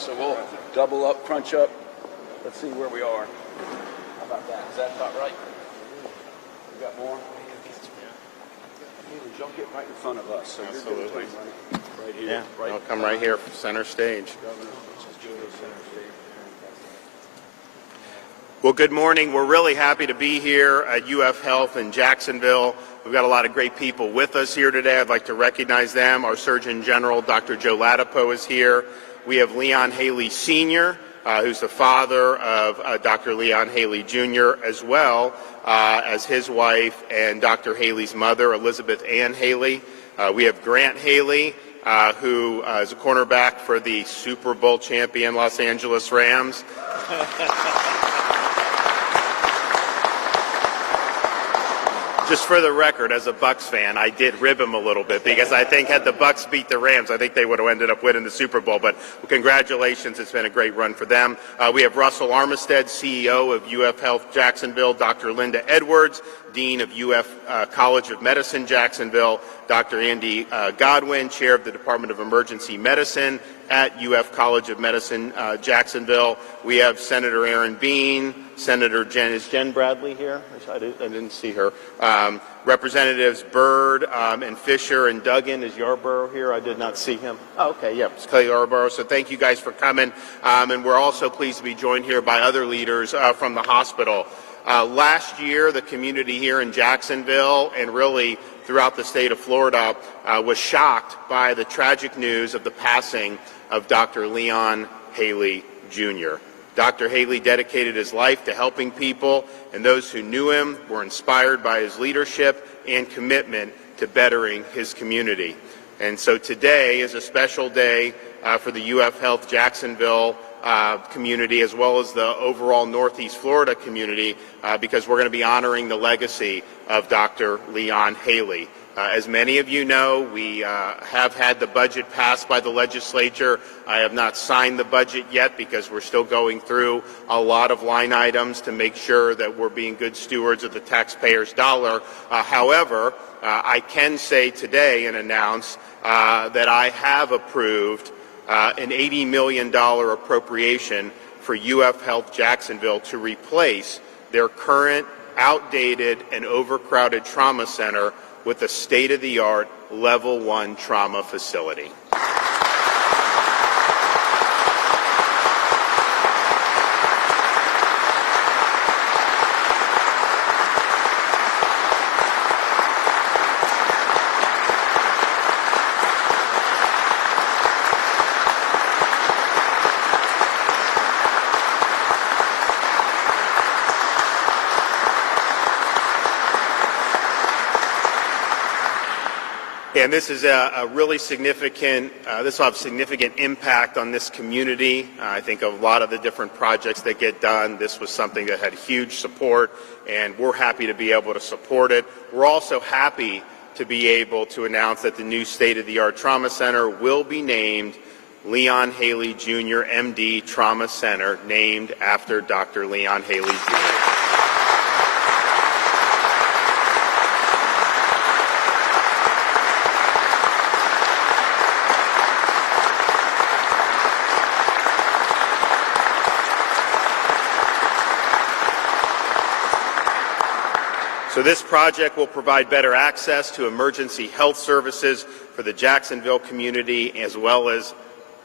So we'll double up, crunch up. Let's see where we are. How about that? Is that about right? We got more? Don't get right in front of us. So Absolutely. Right here. Yeah, right. I'll come right here, center stage. Well, good morning. We're really happy to be here at UF Health in Jacksonville. We've got a lot of great people with us here today. I'd like to recognize them. Our Surgeon General, Dr. Joe Latipo, is here. We have Leon Haley Sr., who's the father of Dr. Leon Haley Jr., as well as his wife and Dr. Haley's mother, Elizabeth Ann Haley. We have Grant Haley, who is a cornerback for the Super Bowl champion Los Angeles Rams. Just for the record, as a Bucs fan, I did rib him a little bit because I think had the Bucs beat the Rams, I think they would have ended up winning the Super Bowl. But congratulations, it's been a great run for them. We have Russell Armistead, CEO of UF Health Jacksonville, Dr. Linda Edwards, Dean of UF College of Medicine Jacksonville, Dr. Andy Godwin, Chair of the Department of Emergency Medicine at UF College of Medicine Jacksonville. We have Senator Aaron Bean, Senator Jen Bradley here? I didn't see her. Representatives Byrd and Fisher and Duggan. Is Yarborough here? I did not see him. Oh, okay, yeah, it's Clay Yarborough. So thank you guys for coming. And we're also pleased to be joined here by other leaders from the hospital. Last year, the community here in Jacksonville and really throughout the state of Florida was shocked by the tragic news of the passing of Dr. Leon Haley Jr. Dr. Haley dedicated his life to helping people, and those who knew him were inspired by his leadership and commitment to bettering his community. And so today is a special day for the UF Health Jacksonville community, as well as the overall Northeast Florida community, because we're going to be honoring the legacy of Dr. Leon Haley. As many of you know, we have had the budget passed by the legislature. I have not signed the budget yet because we're still going through a lot of line items to make sure that we're being good stewards of the taxpayers' dollar. However, I can say today and announce that I have approved an $80 million appropriation for UF Health Jacksonville to replace their current outdated and overcrowded trauma center with a state-of-the-art Level 1 trauma facility. And this is a really significant, this will have significant impact on this community. I think a lot of the different projects that get done, this was something that had huge support, and we're happy to be able to support it. We're also happy to be able to announce that the new state-of-the-art trauma center will be named Leon Haley Jr. MD Trauma Center, named after Dr. Leon Haley Jr. So this project will provide better access to emergency health services for the Jacksonville community, as well as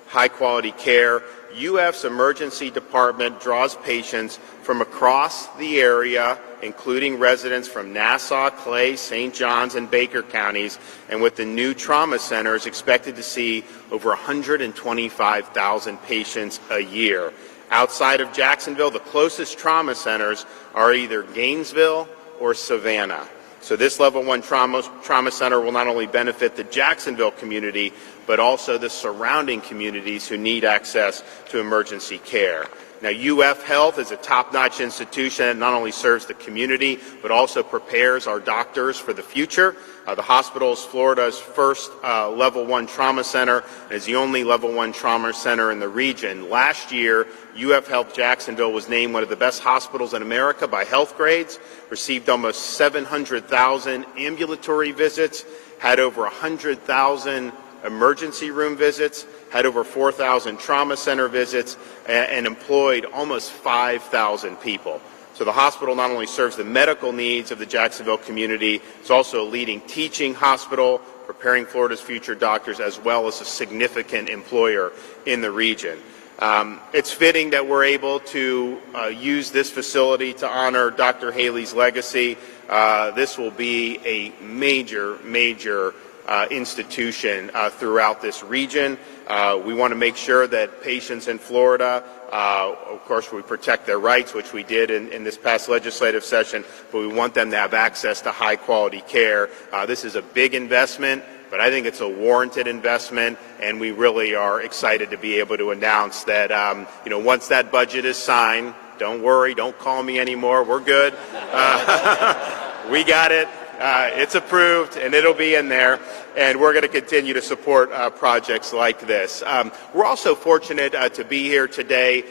high-quality care. UF's emergency department draws patients from across the area, including residents from Nassau, Clay, St. Johns, and Baker counties, and with the new trauma center is expected to see over 125,000 patients a year. Outside of Jacksonville, the closest trauma centers are either Gainesville or Savannah. So this Level 1 trauma center will not only benefit the Jacksonville community, but also the surrounding communities who need access to emergency care. Now, UF Health is a top-notch institution that not only serves the community, but also prepares our doctors for the future. The hospital is Florida's first Level 1 trauma center and is the only Level 1 trauma center in the region. Last year, UF Health Jacksonville was named one of the best hospitals in America by Health Grades, received almost 700,000 ambulatory visits, had over 100,000 emergency room visits, had over 4,000 trauma center visits, and employed almost 5,000 people. So the hospital not only serves the medical needs of the Jacksonville community, it's also a leading teaching hospital, preparing Florida's future doctors, as well as a significant employer in the region. It's fitting that we're able to use this facility to honor Dr. Haley's legacy. This will be a major institution throughout this region. We want to make sure that patients in Florida, of course, we protect their rights, which we did in this past legislative session, but we want them to have access to high quality care. This is a big investment, but I think it's a warranted investment, and we really are excited to be able to announce that, once that budget is signed, don't worry, don't call me anymore, we're good. We got it. It's approved, and it'll be in there, and we're going to continue to support projects like this. We're also fortunate to be here today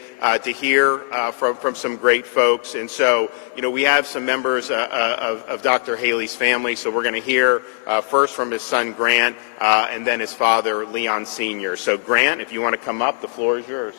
to hear from some great folks, and so, we have some members of Dr. Haley's family, so we're going to hear first from his son, Grant, and then his father, Leon Sr. So, Grant, if you want to come up, the floor is yours.